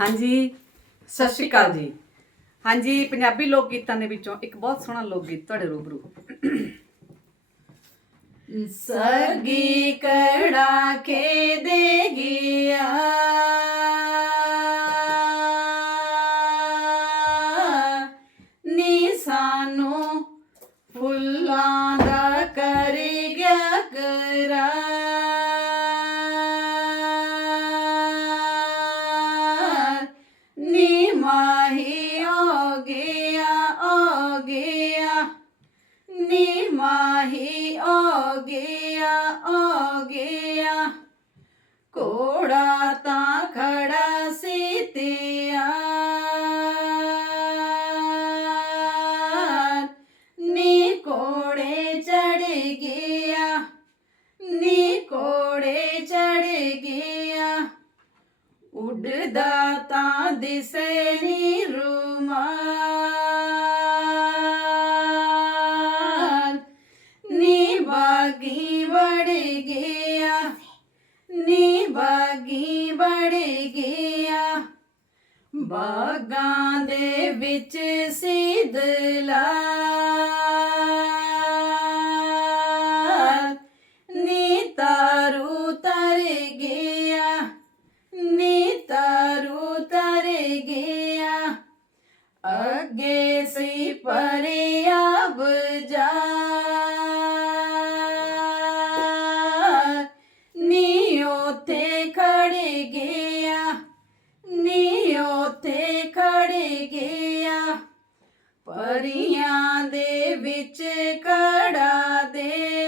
ਹਾਂਜੀ। ਸਤਿ ਸ਼੍ਰੀ ਅਕਾਲ ਜੀ। ਹਾਂਜੀ, ਪੰਜਾਬੀ ਲੋਕ ਗੀਤਾਂ ਦੇ ਵਿੱਚੋਂ ਇੱਕ ਬਹੁਤ ਸੋਹਣਾ ਲੋਕ ਗੀਤ ਤੁਹਾਡੇ ਰੂਬਰੂ। ਸਗੀ ਕੜਾ ਕੇ ਦੇ yogi ਦੇ ਵਿੱਚ ਸਿਦਲਾ ਨੀ ਤਾਰੂ ਤਰ ਗਿਆ ਨੀ ਤਾਰੂ ਤਰ ਗਿਆ ਅੱਗੇ ਸੀ ਪਰਿਆ ਬਜਾ ਨੀ ਉਥੇ ਖੜ ਗਿਆ ਪਰੀਆਂ ਦੇ ਵਿੱਚ ਕੜਾ ਦੇ।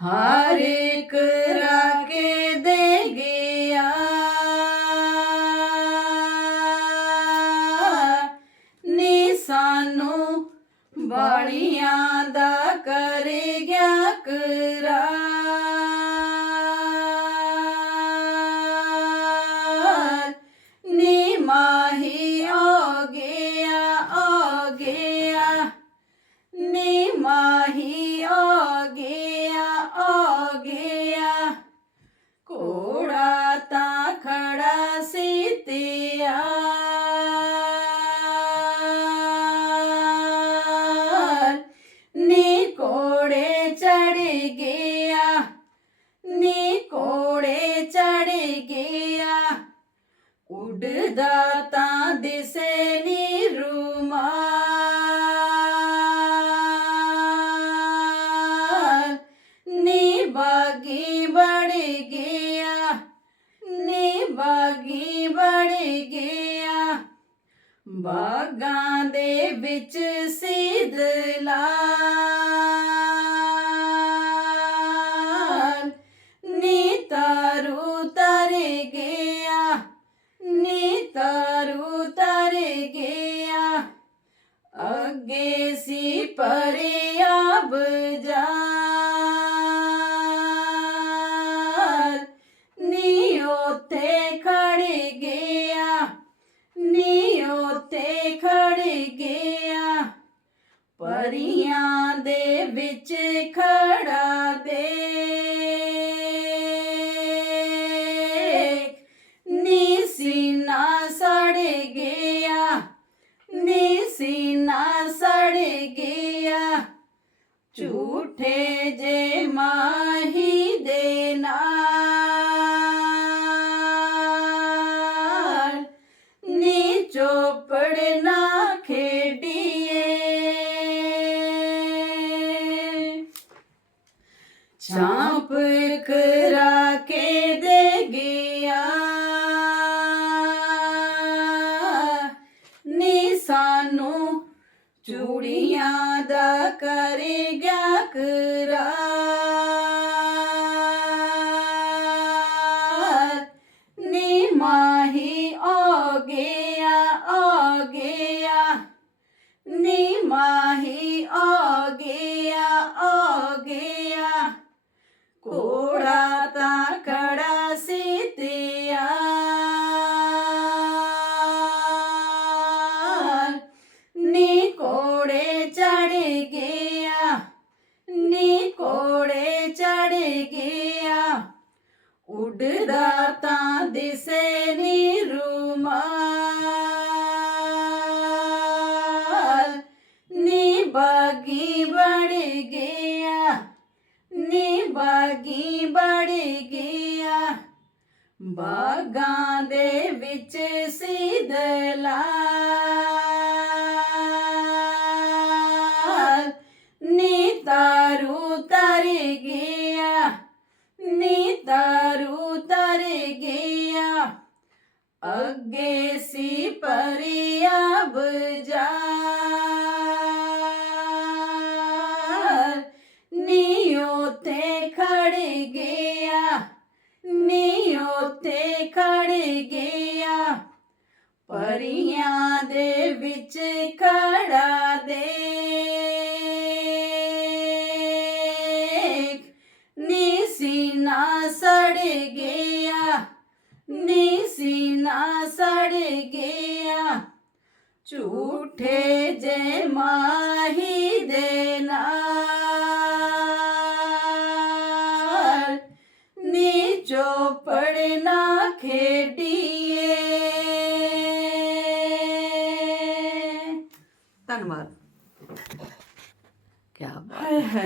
ਹਰ ਇੱਕ ਰਾਗੇ ਦੇ ਗਿਆ। ਨੀ ਸਾਨੂੰ ਬਾਣੀਆਂ ਦਾ ਕਰ ਗਿਆ ਕਰਾਰ ਉੱਡਦਾ ਤਾਂ ਦਿਸੇ ਨੀ ਰੁਮਾਲ। ਨੀ ਬਾਗੀ ਬੜ ਗਿਆ, ਨੀ ਬਾਗੀ ਬੜ ਗਿਆ। ਬਾਗਾਂ ਦੇ ਵਿੱਚ ਸਿਦਲਾ ਪਰੀਆਂ ਦੇ ਵਿੱਚ ਖੜਾ ਦੇ ਨੀ ਸੀਨਾ ਸੜ ਗਿਆ ਨੀ ਸੀਨਾ ਸੜ ਗਿਆ। ਝੂਠੇ ਜੇ ਮਾਹੀ ਚੂੜੀਆਂ ਦਾ ਕਰ ਗਿਆ ਕਰਾਰ दाता दिसे निरुमाल नी बागी बड़ गया नी बागी बड़ गया। बागा दे विच सीधला परियाँ दे बिच खड़ा दे नी सीना सड़ गया नी सीना सड़ गया। झूठे जे माही देना। नी चौपड़ना হায় হায়